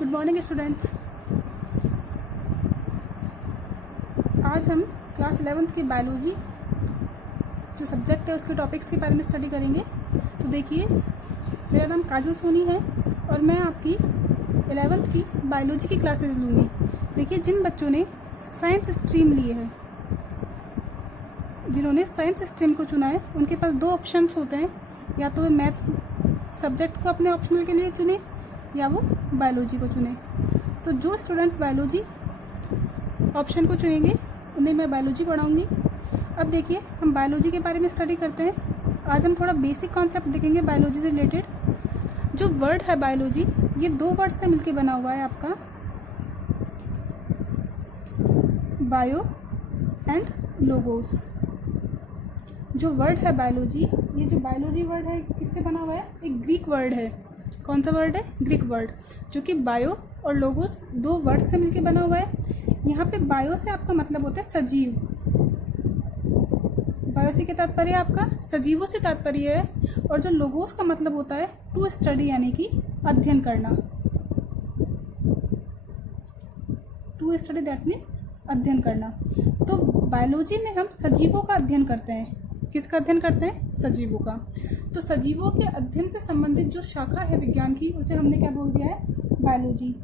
Good morning students. आज हम class 11th की बायोलॉजी जो सब्जेक्ट है उसके टॉपिक्स के बारे में स्टडी करेंगे। तो देखिए, मेरा नाम काजल सोनी है और मैं आपकी 11th की बायोलॉजी की क्लासेस लूँगी। देखिए, जिन बच्चों ने साइंस स्ट्रीम लिए है, जिन्होंने साइंस स्ट्रीम को चुना है, उनके पास दो ऑप्शंस होते हैं, या तो वे मैथ सब्जेक्ट को अपने ऑप्शनल के लिए चुने या वो बायोलॉजी को चुने। तो जो स्टूडेंट्स बायोलॉजी ऑप्शन को चुनेंगे उन्हें मैं बायोलॉजी पढ़ाऊंगी। अब देखिए, हम बायोलॉजी के बारे में स्टडी करते हैं। आज हम थोड़ा बेसिक कॉन्सेप्ट देखेंगे बायोलॉजी से रिलेटेड। जो वर्ड है बायोलॉजी, ये दो वर्ड से मिलकर बना हुआ है आपका, बायो एंड लोगोस। जो वर्ड है बायोलॉजी, ये जो बायोलॉजी वर्ड है किससे बना हुआ है? एक ग्रीक वर्ड है। कौन सा वर्ड है? ग्रीक वर्ड, जो कि बायो और लोगोस दो वर्ड से मिलकर बना हुआ है। यहाँ पे बायो से आपका मतलब होता है सजीव। बायो से क्या तात्पर्य है आपका? सजीवों से तात्पर्य है। और जो लोगोस का मतलब होता है टू स्टडी, यानी कि अध्ययन करना। टू स्टडी दैट मीन्स अध्ययन करना। तो बायोलॉजी में हम सजीवों का अध्ययन करते हैं। किसका अध्ययन करते हैं? सजीवों का। तो सजीवों के अध्ययन से संबंधित जो शाखा है विज्ञान की, उसे हमने क्या बोल दिया है? बायोलॉजी।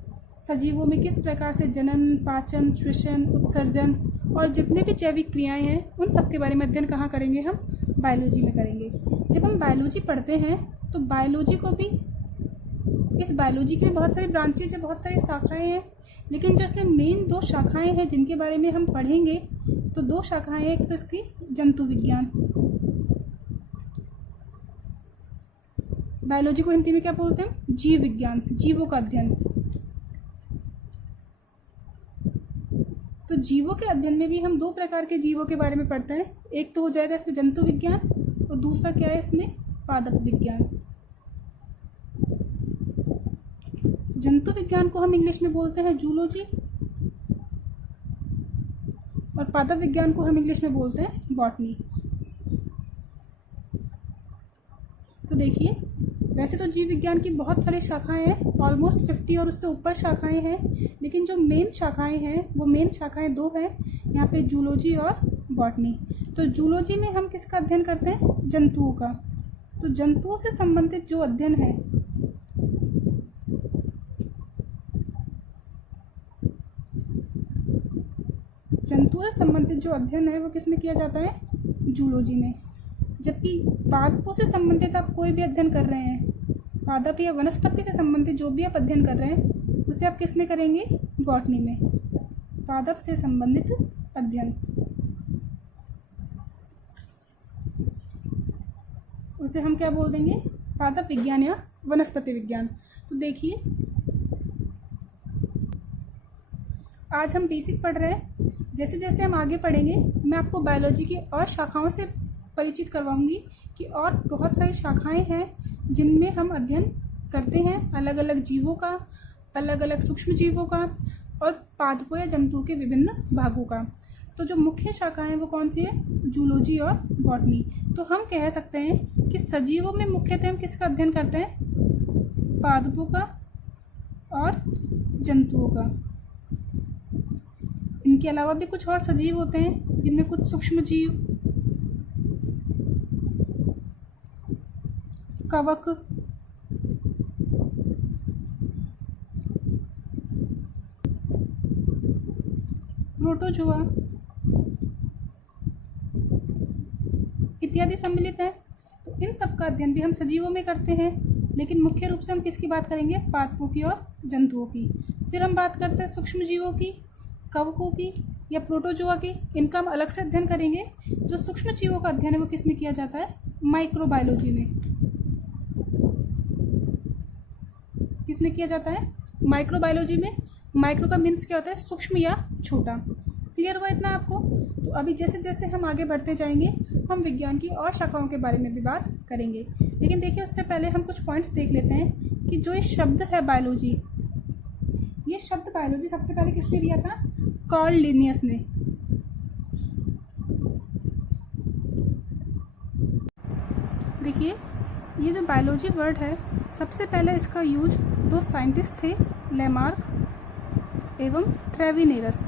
सजीवों में किस प्रकार से जनन, पाचन, श्वसन, उत्सर्जन और जितने भी जैविक क्रियाएं हैं, उन सब के बारे में अध्ययन कहाँ करेंगे? हम बायोलॉजी में करेंगे। जब हम बायोलॉजी पढ़ते हैं तो बायोलॉजी को भी, इस बायोलॉजी की बहुत सारी ब्रांचेज है, बहुत सारी शाखाएं हैं, लेकिन जो इसमें मेन दो शाखाएं हैं जिनके बारे में हम पढ़ेंगे, तो दो शाखाएं, एक तो इसकी जंतु विज्ञान। बायोलॉजी को हिंदी में क्या बोलते हैं? जीव विज्ञान, जीवों का अध्ययन। तो जीवों के अध्ययन में भी हम दो प्रकार के जीवों के बारे में पढ़ते हैं। एक तो हो जाएगा इसमें जंतु विज्ञान, और दूसरा क्या है इसमें? पादप विज्ञान। जंतु विज्ञान को हम इंग्लिश में बोलते हैं जूलॉजी, और पादप विज्ञान को हम इंग्लिश में बोलते हैं बॉटनी। तो देखिए, वैसे तो जीव विज्ञान की बहुत सारी शाखाएं हैं, ऑलमोस्ट 50 और उससे ऊपर शाखाएं हैं, लेकिन जो मेन शाखाएं हैं वो मेन शाखाएं दो हैं यहाँ पे, जूलॉजी और बॉटनी। तो जूलॉजी में हम किसका अध्ययन करते हैं? जंतुओं का। तो जंतुओं से संबंधित जो अध्ययन है, जंतुओं से संबंधित जो अध्ययन है वो किस में किया जाता है? जूलॉजी में। जबकि पादपों से संबंधित आप कोई भी अध्ययन कर रहे हैं, पादप या वनस्पति से संबंधित जो भी आप अध्ययन कर रहे हैं, उसे आप किस में करेंगे? बॉटनी में। पादप से संबंधित अध्ययन, उसे हम क्या बोल देंगे? पादप विज्ञान या वनस्पति विज्ञान। तो देखिए, आज हम बेसिक पढ़ रहे हैं। जैसे जैसे हम आगे पढ़ेंगे, मैं आपको बायोलॉजी की और शाखाओं से परिचित करवाऊंगी कि और बहुत सारी शाखाएं हैं जिनमें हम अध्ययन करते हैं, अलग अलग जीवों का, अलग अलग सूक्ष्म जीवों का, और पादपों या जंतुओं के विभिन्न भागों का। तो जो मुख्य शाखाएं हैं वो कौन सी है? जूलॉजी और बॉटनी। तो हम कह सकते हैं कि सजीवों में मुख्यतः हम किसका अध्ययन करते हैं? पादपों का और जंतुओं का। इनके अलावा भी कुछ और सजीव होते हैं, जिनमें कुछ सूक्ष्म जीव, कवक, प्रोटोजोआ इत्यादि सम्मिलित है। तो इन सब का अध्ययन भी हम सजीवों में करते हैं, लेकिन मुख्य रूप से हम किसकी बात करेंगे? पादपों की और जंतुओं की। फिर हम बात करते हैं सूक्ष्म जीवों की, कवकों की या प्रोटोजोआ की। इनका हम अलग से अध्ययन करेंगे। जो सूक्ष्म जीवों का अध्ययन है वो किस में किया जाता है? माइक्रोबायोलॉजी में। किसमें किया जाता है? माइक्रोबायोलॉजी में। माइक्रो का मीन्स क्या होता है? सूक्ष्म या छोटा। क्लियर हुआ इतना आपको? तो अभी जैसे जैसे हम आगे बढ़ते जाएंगे, हम विज्ञान की और शाखाओं के बारे में भी बात करेंगे। लेकिन देखिए, उससे पहले हम कुछ पॉइंट्स देख लेते हैं कि जो ये शब्द है बायोलॉजी, ये शब्द बायोलॉजी सबसे पहले किसने दिया था? कार्ल लिनियस ने। देखिए, ये जो बायोलॉजी वर्ड है, सबसे पहले इसका यूज दो साइंटिस्ट थे, लैमार्क एवं ट्रेविनेरस,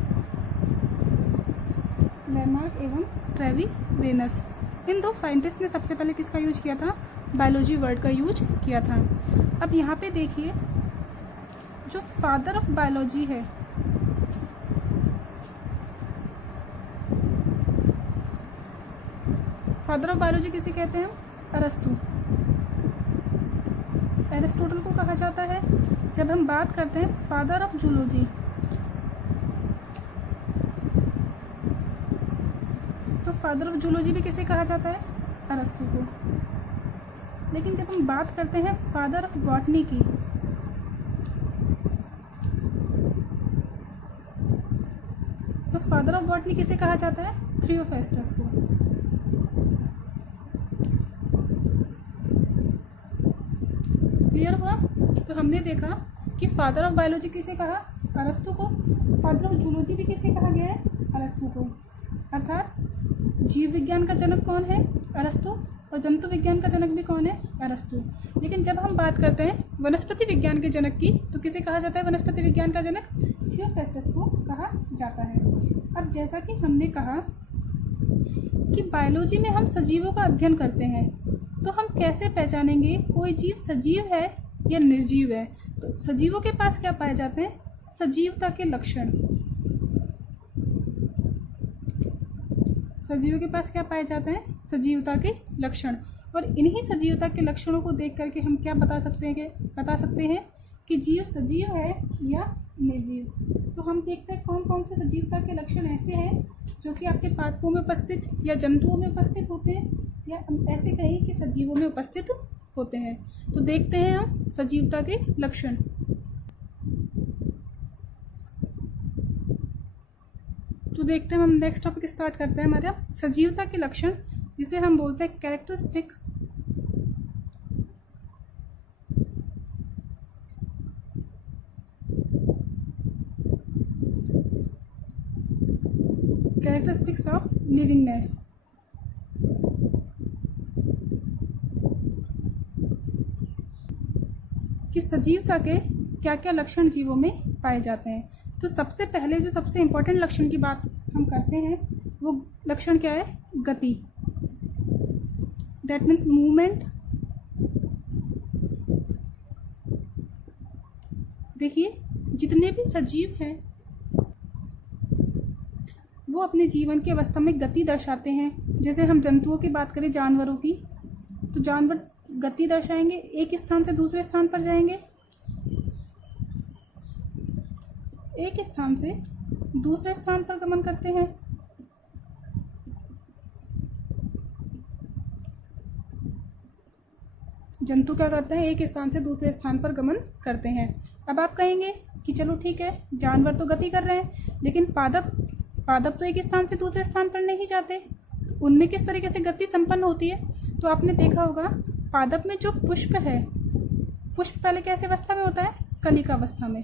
लैमार्क एवं ट्रेविनेरस, इन दो साइंटिस्ट ने सबसे पहले किसका यूज किया था? बायोलॉजी वर्ड का यूज किया था। अब यहाँ पे देखिए, जो फादर ऑफ बायोलॉजी है, फादर ऑफ बायोलॉजी किसे कहते हैं? अरस्तु, एरिस्टोटल को कहा जाता है। जब हम बात करते हैं फादर ऑफ जूलॉजी, तो फादर ऑफ जूलॉजी भी किसे कहा जाता है? अरस्तु को। लेकिन जब हम बात करते हैं फादर ऑफ बॉटनी की, तो फादर ऑफ बॉटनी किसे कहा जाता है? थियोफेस्टस को। क्लियर हुआ? तो हमने देखा कि फादर ऑफ बायोलॉजी किसे कहा? अरस्तु को। फादर ऑफ जूलॉजी भी किसे कहा गया है? अरस्तु को। अर्थात जीव विज्ञान का जनक कौन है? अरस्तु। और जंतु विज्ञान का जनक भी कौन है? अरस्तु। लेकिन जब हम बात करते हैं वनस्पति विज्ञान के जनक की, तो किसे कहा जाता है वनस्पति विज्ञान का जनक? थियोफेस्टस को कहा जाता है। अब जैसा कि हमने कहा कि बायोलॉजी में हम सजीवों का अध्ययन करते हैं, तो हम कैसे पहचानेंगे कोई जीव सजीव है या निर्जीव है? तो सजीवों के पास क्या पाए जाते हैं? सजीवता के लक्षण। सजीवों के पास क्या पाए जाते हैं? सजीवता के लक्षण। और इन्हीं सजीवता के लक्षणों को देख करके हम क्या बता सकते हैं कि जीव सजीव है या निर्जीव। तो हम देखते हैं कौन कौन से सजीवता के लक्षण ऐसे हैं जो कि आपके पादपों में उपस्थित या जंतुओं में उपस्थित होते हैं, या हम ऐसे कहें कि सजीवों में उपस्थित होते हैं। तो देखते हैं हम सजीवता के लक्षण। तो देखते हैं, हम नेक्स्ट टॉपिक स्टार्ट करते हैं हमारा सजीवता के लक्षण, जिसे हम बोलते हैं कैरेक्टरिस्टिक कैरेक्टरिस्टिक्स ऑफ लिविंगनेस। कि सजीवता के क्या क्या लक्षण जीवों में पाए जाते हैं। तो सबसे पहले जो सबसे इम्पोर्टेंट लक्षण की बात हम करते हैं, वो लक्षण क्या है? गति। That means movement. देखिए, जितने भी सजीव हैं वो अपने जीवन की अवस्था में गति दर्शाते हैं। जैसे हम जंतुओं की बात करें, जानवरों की, तो जानवर गति दर्शाएंगे, एक स्थान से दूसरे स्थान पर जाएंगे, एक स्थान से दूसरे स्थान पर गमन करते हैं। जंतु क्या करते हैं? एक स्थान से दूसरे स्थान पर गमन करते हैं। अब आप कहेंगे कि चलो ठीक है, जानवर तो गति कर रहे हैं, लेकिन पादप तो एक स्थान से दूसरे स्थान पर नहीं जाते, तो उनमें किस तरीके से गति संपन्न होती है? तो आपने देखा होगा, पादप में जो पुष्प है, पुष्प पहले कैसे अवस्था में होता है? कलिका अवस्था में।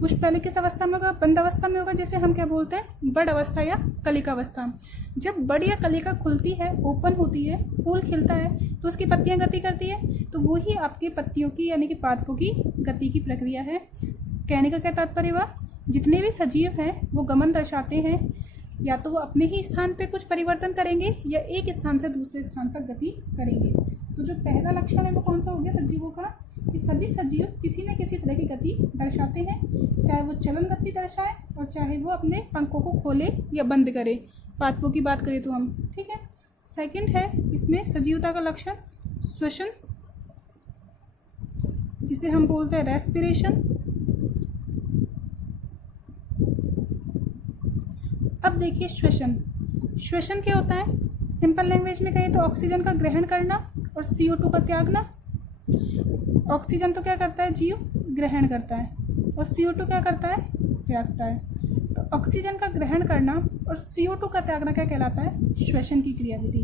पुष्प पहले किस अवस्था में होगा? बंद अवस्था में होगा, जिसे हम क्या बोलते हैं? बड़ अवस्था या कलिका अवस्था। जब बड़ या कलिका खुलती है, ओपन होती है, फूल खिलता है, तो उसकी पत्तियां गति करती है। तो वो ही आपकी पत्तियों की यानी कि पादपों की गति की प्रक्रिया है। कहने का क्या तात्पर्य हुआ? जितने भी सजीव हैं वो गमन दर्शाते हैं, या तो वो अपने ही स्थान पे कुछ परिवर्तन करेंगे या एक स्थान से दूसरे स्थान तक गति करेंगे। तो जो पहला लक्षण है वो कौन सा हो गया सजीवों का? कि सभी सजीव किसी न किसी तरह की गति दर्शाते हैं, चाहे वो चलन गति दर्शाए और चाहे वो अपने पंखों को खोले या बंद करे। पादपों की बात करें तो हम, ठीक है। सेकंड है इसमें सजीवता का लक्षण श्वसन, जिसे हम बोलते हैं रेस्पिरेशन। अब देखिए श्वसन, श्वसन क्या होता है? सिंपल लैंग्वेज में कहें तो ऑक्सीजन का ग्रहण करना और CO2 का त्यागना। ऑक्सीजन तो क्या करता है? जीव ग्रहण करता है, और CO2 क्या करता है? त्यागता है। तो ऑक्सीजन का ग्रहण करना और CO2 का त्यागना क्या कहलाता है? श्वसन की क्रियाविधि।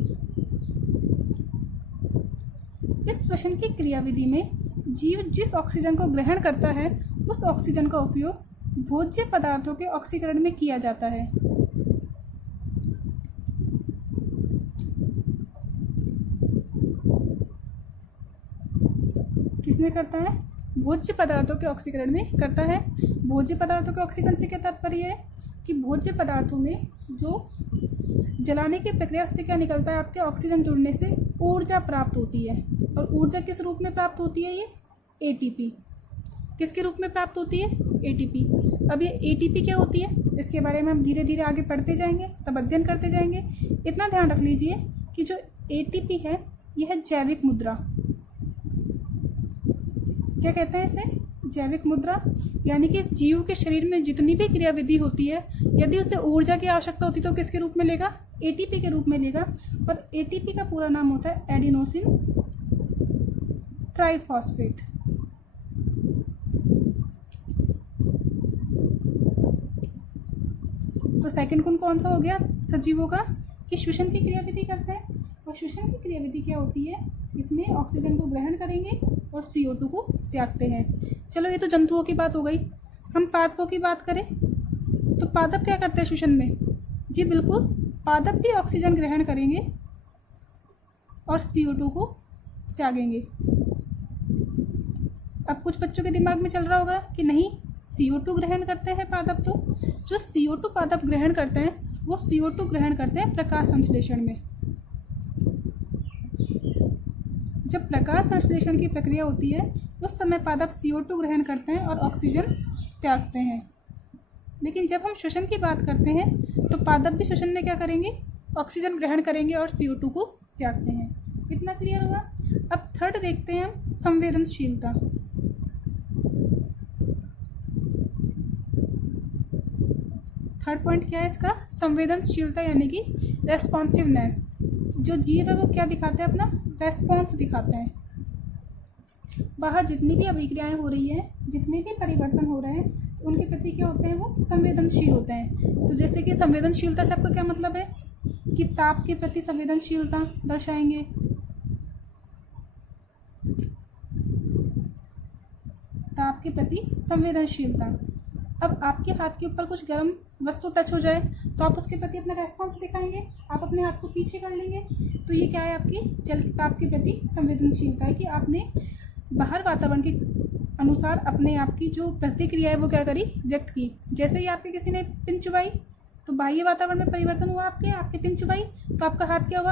इस श्वसन की क्रियाविधि में जीव जिस ऑक्सीजन को ग्रहण करता है, उस ऑक्सीजन का उपयोग भोज्य पदार्थों के ऑक्सीकरण में किया जाता है। किसमें करता है? भोज्य पदार्थों के ऑक्सीकरण में करता है। भोज्य पदार्थों के ऑक्सीकरण से क्या तात्पर्य है कि भोज्य पदार्थों में जो जलाने की प्रक्रिया उससे क्या निकलता है, आपके ऑक्सीजन जुड़ने से ऊर्जा प्राप्त होती है। और ऊर्जा किस रूप में प्राप्त होती है, ये एटीपी। किसके रूप में प्राप्त होती है, एटीपी। अब ये एटीपी क्या होती है, इसके बारे में हम धीरे धीरे आगे पढ़ते जाएंगे, तब अध्ययन करते जाएंगे। इतना ध्यान रख लीजिए कि जो एटीपी है यह है जैविक मुद्रा। क्या कहते हैं इसे, जैविक मुद्रा। यानी कि जीव के शरीर में जितनी भी क्रियाविधि होती है, यदि उसे ऊर्जा की आवश्यकता होती तो किसके रूप में लेगा, एटीपी के रूप में लेगा। और एटीपी का पूरा नाम होता है एडिनोसिन ट्राइफॉस्फेट। तो सेकंड गुण कौन सा हो गया सजीवों का, कि श्वसन की क्रियाविधि करते हैं। और श्वसन की क्रियाविधि क्या होती है, इसमें ऑक्सीजन को ग्रहण करेंगे और CO2 को त्यागते हैं। चलो ये तो जंतुओं की बात हो गई। हम पादपों की बात करें तो पादप क्या करते हैं श्वसन में, जी बिल्कुल, पादप भी ऑक्सीजन ग्रहण करेंगे और CO2 को त्यागेंगे। अब कुछ बच्चों के दिमाग में चल रहा होगा कि नहीं, CO2 ग्रहण करते हैं पादप, तो जो CO2 पादप ग्रहण करते हैं वो CO2 ग्रहण करते हैं प्रकाश संश्लेषण में। जब प्रकाश संश्लेषण की प्रक्रिया होती है उस समय पादप CO2 ग्रहण करते हैं और ऑक्सीजन त्यागते हैं। लेकिन जब हम श्वसन की बात करते हैं तो पादप भी श्वसन में क्या करेंगे, ऑक्सीजन ग्रहण करेंगे और CO2 को त्यागते हैं। इतना क्लियर हुआ। अब थर्ड देखते हैं हम, संवेदनशीलता। थर्ड पॉइंट क्या है इसका, संवेदनशीलता, यानी कि रेस्पॉन्सिवनेस। जो जीव है वो क्या दिखाते हैं, अपना रेस्पॉन्स दिखाते हैं। बाहर जितनी भी अभिक्रियाएं हो रही हैं, जितने भी परिवर्तन हो रहे हैं, तो उनके प्रति क्या होते हैं, वो संवेदनशील होते हैं। तो जैसे कि संवेदनशीलता से आपका क्या मतलब है कि ताप के प्रति संवेदनशीलता दर्शाएंगे। ताप के प्रति संवेदनशीलता। अब आपके हाथ के ऊपर कुछ गर्म वस्तु टच हो जाए तो आप उसके प्रति अपना रेस्पॉन्स दिखाएंगे, आप अपने हाथ को पीछे कर लेंगे। तो ये क्या है, आपकी जल ताप के प्रति संवेदनशीलता है कि आपने बाहर वातावरण के अनुसार अपने आप की जो प्रतिक्रिया है वो क्या करी, व्यक्त की। जैसे ही आपके किसी ने पिन चुबाई तो बाह्य वातावरण में परिवर्तन हुआ, आपके पिन चुबाई तो आपका हाथ क्या हुआ,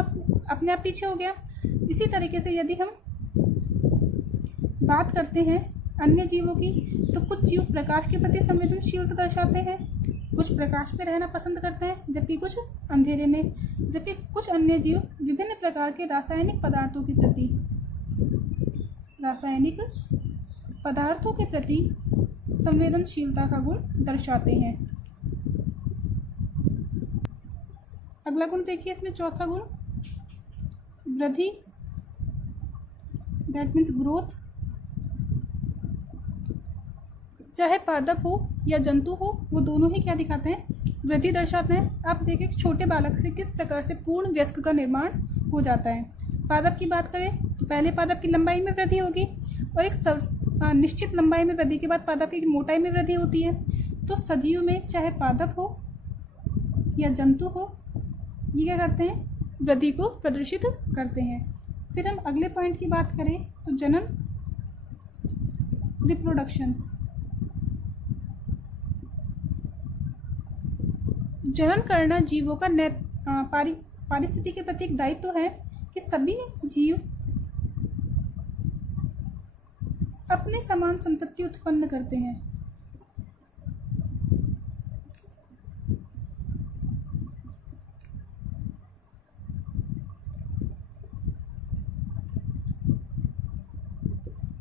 अपने आप पीछे हो गया। इसी तरीके से यदि हम बात करते हैं अन्य जीवों की, तो कुछ जीव प्रकाश के प्रति संवेदनशीलता दर्शाते हैं, कुछ प्रकाश में रहना पसंद करते हैं जबकि कुछ अंधेरे में, जबकि कुछ अन्य जीव विभिन्न प्रकार के रासायनिक पदार्थों के प्रति संवेदनशीलता का गुण दर्शाते हैं। अगला गुण देखिए, इसमें चौथा गुण वृद्धि, दैट मीन्स ग्रोथ। चाहे पादप हो या जंतु हो, वो दोनों ही क्या दिखाते हैं, वृद्धि दर्शाते हैं। आप देखें छोटे बालक से किस प्रकार से पूर्ण वयस्क का निर्माण हो जाता है। पादप की बात करें तो पहले पादप की लंबाई में वृद्धि होगी और एक निश्चित लंबाई में वृद्धि के बाद पादप की मोटाई में वृद्धि होती है। तो सजीव में चाहे पादप हो या जंतु हो, ये क्या करते हैं, वृद्धि को प्रदर्शित करते हैं। फिर हम अगले पॉइंट की बात करें तो जनन, रिप्रोडक्शन। जनन करना जीवों का पारिस्थितिकी के प्रति एक दायित्व है कि सभी जीव अपने समान संतति उत्पन्न करते हैं।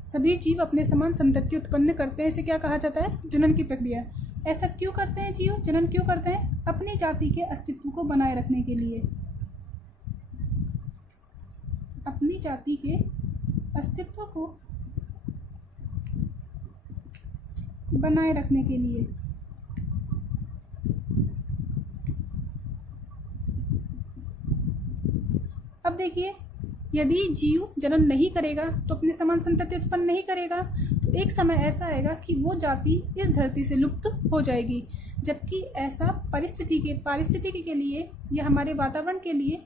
सभी जीव अपने समान संतति उत्पन्न करते हैं, इसे क्या कहा जाता है, जनन की प्रक्रिया। ऐसा क्यों करते हैं जीव, जनन क्यों करते हैं, अपनी जाति के अस्तित्व को बनाए रखने के लिए। अपनी जाति के अस्तित्व को बनाए रखने के लिए। अब देखिए, यदि जीव जनन नहीं करेगा तो अपने समान संतति उत्पन्न नहीं करेगा, तो एक समय ऐसा आएगा कि वो जाति इस धरती से लुप्त हो जाएगी। जबकि ऐसा पारिस्थितिकी के लिए या हमारे वातावरण के लिए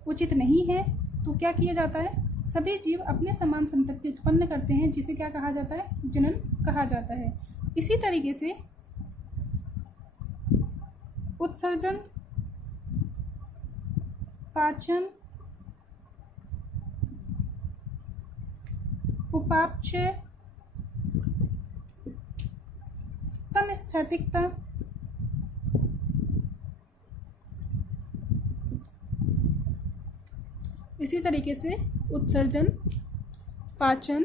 उचित नहीं है। तो क्या किया जाता है, सभी जीव अपने समान संतति उत्पन्न करते हैं, जिसे क्या कहा जाता है? जनन कहा जाता है। इसी तरीके से उत्सर्जन, पाचन, उपापचय, समस्थैतिकता, इसी तरीके से उत्सर्जन, पाचन,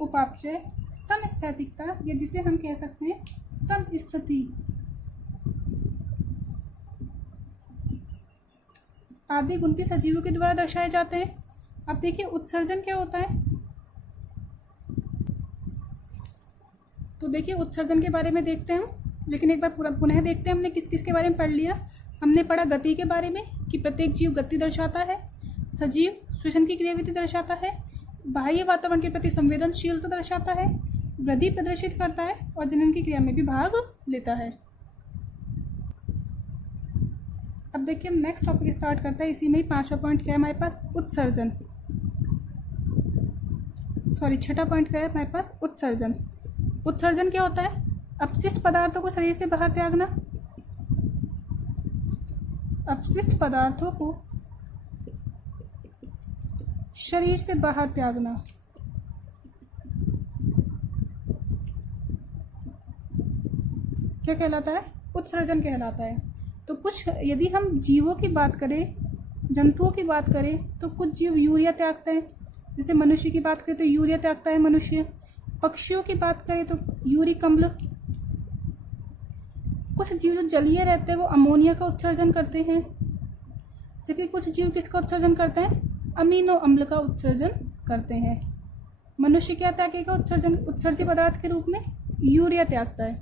उपापचय, समस्थैतिकता, या जिसे हम कह सकते हैं समस्थिति, आदि गुण भी सजीवों के द्वारा दर्शाए जाते हैं। अब देखिए उत्सर्जन क्या होता है। तो देखिए उत्सर्जन के बारे में देखते हैं, लेकिन एक बार पूरा पुनः देखते हैं हमने किस किस के बारे में पढ़ लिया। हमने पढ़ा गति के बारे में कि प्रत्येक जीव गति दर्शाता है, सजीव श्वसन की क्रियाविधि दर्शाता है, बाह्य वातावरण के प्रति संवेदनशीलता दर्शाता है, वृद्धि प्रदर्शित करता है और जनन की क्रिया में भी भाग लेता है। अब देखिए हम नेक्स्ट टॉपिक स्टार्ट करते हैं। इसी में ही 5वां पॉइंट क्या है हमारे पास? उत्सर्जन। सॉरी 6ठा पॉइंट क्या है हमारे पास? उत्सर्जन। उत्सर्जन क्या होता है? अपशिष्ट पदार्थों को शरीर से बाहर त्यागना। अपशिष्ट पदार्थों को शरीर से बाहर त्यागना। क्या कहलाता है? उत्सर्जन कहलाता है। तो कुछ यदि हम जीवों की बात करें, जंतुओं की बात करें, तो कुछ जीव यूरिया त्यागते हैं। जैसे मनुष्य की बात करें तो यूरिया त्यागता है मनुष्य। पक्षियों की बात करें तो यूरिक अम्ल। कुछ जीव जो जलीय रहते हैं वो अमोनिया का उत्सर्जन करते हैं, जबकि कुछ जीव किसका उत्सर्जन करते हैं? अमीनो अम्ल का उत्सर्जन करते हैं। मनुष्य क्या त्यागेगा उत्सर्ज्य पदार्थ के रूप में? यूरिया त्यागता है।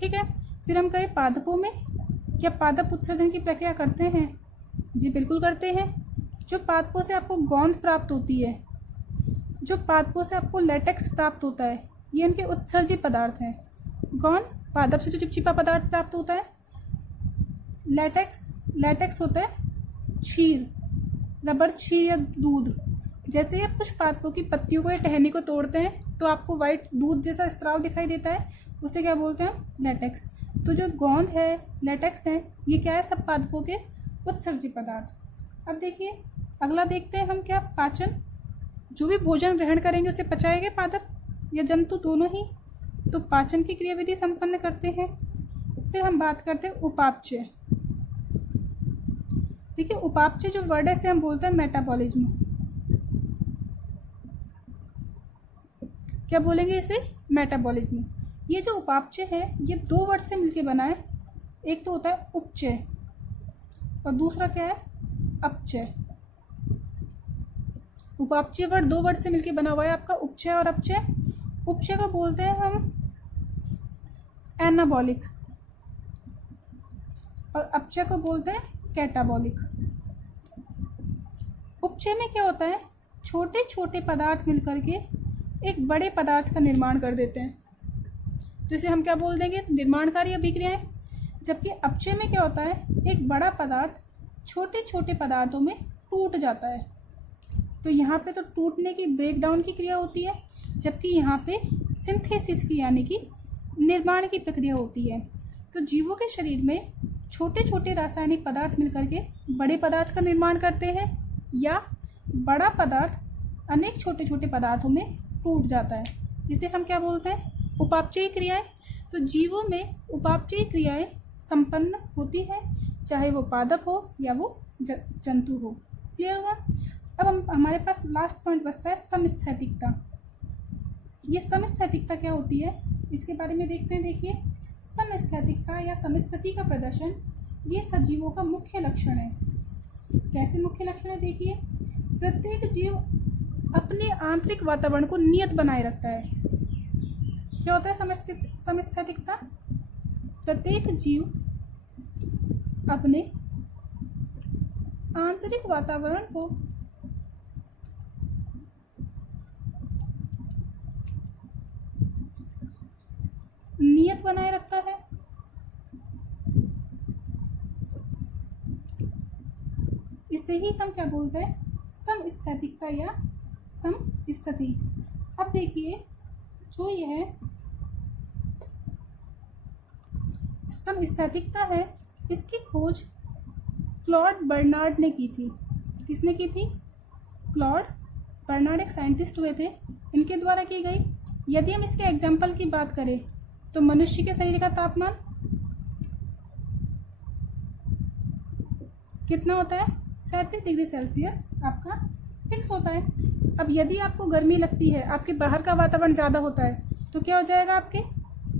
ठीक है। फिर हम कहें पादपों में, क्या पादप उत्सर्जन की प्रक्रिया करते हैं? जी बिल्कुल करते हैं। जो पादपों से आपको गोंद प्राप्त होती है, जो पादपों से आपको लेटेक्स प्राप्त होता है, ये इनके उत्सर्जी पदार्थ हैं। गोंद, पादप से जो चिपचिपा पदार्थ प्राप्त होता है। लेटेक्स होता है क्षीर, रबर क्षीर या दूध। जैसे ही आप कुछ पादपों की पत्तियों को या टहनी को तोड़ते हैं तो आपको वाइट दूध जैसा स्त्राव दिखाई देता है, उसे क्या बोलते हैं? लेटेक्स। तो जो गोंद है, लेटेक्स है, ये क्या है? सब पादपों के उत्सर्जी पदार्थ। अब देखिए अगला देखते हैं हम क्या? पाचन। जो भी भोजन ग्रहण करेंगे उसे पचाएंगे पादप या जंतु, दोनों ही। तो पाचन की क्रियाविधि संपन्न करते हैं। फिर हम बात करते हैं उपापचय। देखिए उपापचय जो वर्ड है इसे हम बोलते हैं मेटाबॉलिज्म। क्या बोलेंगे इसे? मेटाबॉलिज्म। ये जो उपापचय है ये दो वर्ड से मिलकर बना है। एक तो होता है उपचय और दूसरा क्या है? अपचय। उपापचय वर्ड दो वर्ड से मिलकर बना हुआ है आपका, उपचय और अपचय। उपचय को बोलते हैं हम एनाबॉलिक और अपचय को बोलते हैं कैटाबॉलिक। उपचय में क्या होता है? छोटे छोटे पदार्थ मिलकर के एक बड़े पदार्थ का निर्माण कर देते हैं, तो इसे हम क्या बोल देंगे? निर्माणकारी अभिक्रियाएं। जबकि अपचय में क्या होता है? एक बड़ा पदार्थ छोटे छोटे पदार्थों में टूट जाता है। तो यहाँ पे तो टूटने की, ब्रेक डाउन की क्रिया होती है, जबकि यहाँ पे सिंथेसिस की यानी कि निर्माण की प्रक्रिया होती है। तो जीवों के शरीर में छोटे छोटे रासायनिक पदार्थ मिलकर के बड़े पदार्थ का निर्माण करते हैं, या बड़ा पदार्थ अनेक छोटे छोटे पदार्थों में टूट जाता है। इसे हम क्या बोलते हैं? उपापचयी क्रियाएं। तो जीवों में उपापचयी क्रियाएं संपन्न होती है, चाहे वो पादप हो या वो जंतु हो। क्लियर हुआ? अब हमारे पास लास्ट पॉइंट बचता है समस्थैतिकता। ये समस्थैतिकता क्या होती है इसके बारे में देखते हैं। देखिए समस्थैतिकता या समस्थिति का प्रदर्शन ये सजीवों का मुख्य लक्षण है। कैसे मुख्य लक्षण है? देखिए प्रत्येक जीव अपने आंतरिक वातावरण को नियत बनाए रखता है। क्या होता है समस्थैतिकता? प्रत्येक जीव अपने आंतरिक वातावरण को नियत बनाए रखता है। इसे ही हम क्या बोलते हैं? समस्थैतिकता या समस्थिति। अब देखिए जो यह समस्थैतिकता है, इसकी खोज क्लॉड बर्नार्ड ने की थी। किसने की थी? क्लॉड बर्नार्ड एक साइंटिस्ट हुए थे, इनके द्वारा की गई। यदि हम इसके एग्जाम्पल की बात करें तो मनुष्य के शरीर का तापमान कितना होता है? 37 डिग्री सेल्सियस आपका फिक्स होता है। अब यदि आपको गर्मी लगती है, आपके बाहर का वातावरण ज़्यादा होता है, तो क्या हो जाएगा? आपके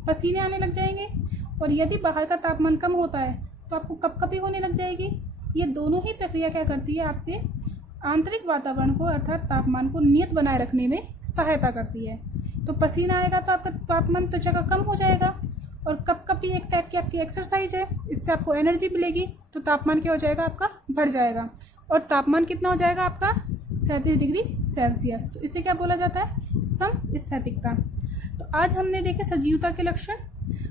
पसीने आने लग जाएंगे। और यदि बाहर का तापमान कम होता है तो आपको कपकपी होने लग जाएगी। ये दोनों ही प्रक्रिया क्या करती है? आपके आंतरिक वातावरण को अर्थात तापमान को नियत बनाए रखने में सहायता करती है। तो पसीना आएगा तो आपका तापमान त्वचा का कम हो जाएगा। और कपकपी एक टाइप की आपकी एक्सरसाइज है, इससे आपको एनर्जी मिलेगी, तो तापमान क्या हो जाएगा? आपका बढ़ जाएगा। और तापमान कितना हो जाएगा आपका? 37 डिग्री सेल्सियस। तो इसे क्या बोला जाता है? समस्थैतिकता। तो आज हमने देखे सजीवता के लक्षण।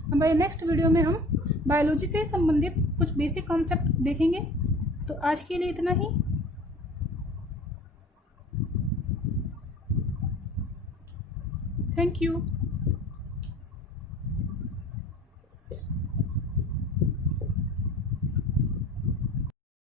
हमारे नेक्स्ट वीडियो में हम बायोलॉजी से संबंधित कुछ बेसिक कॉन्सेप्ट देखेंगे। तो आज के लिए इतना ही। Thank you.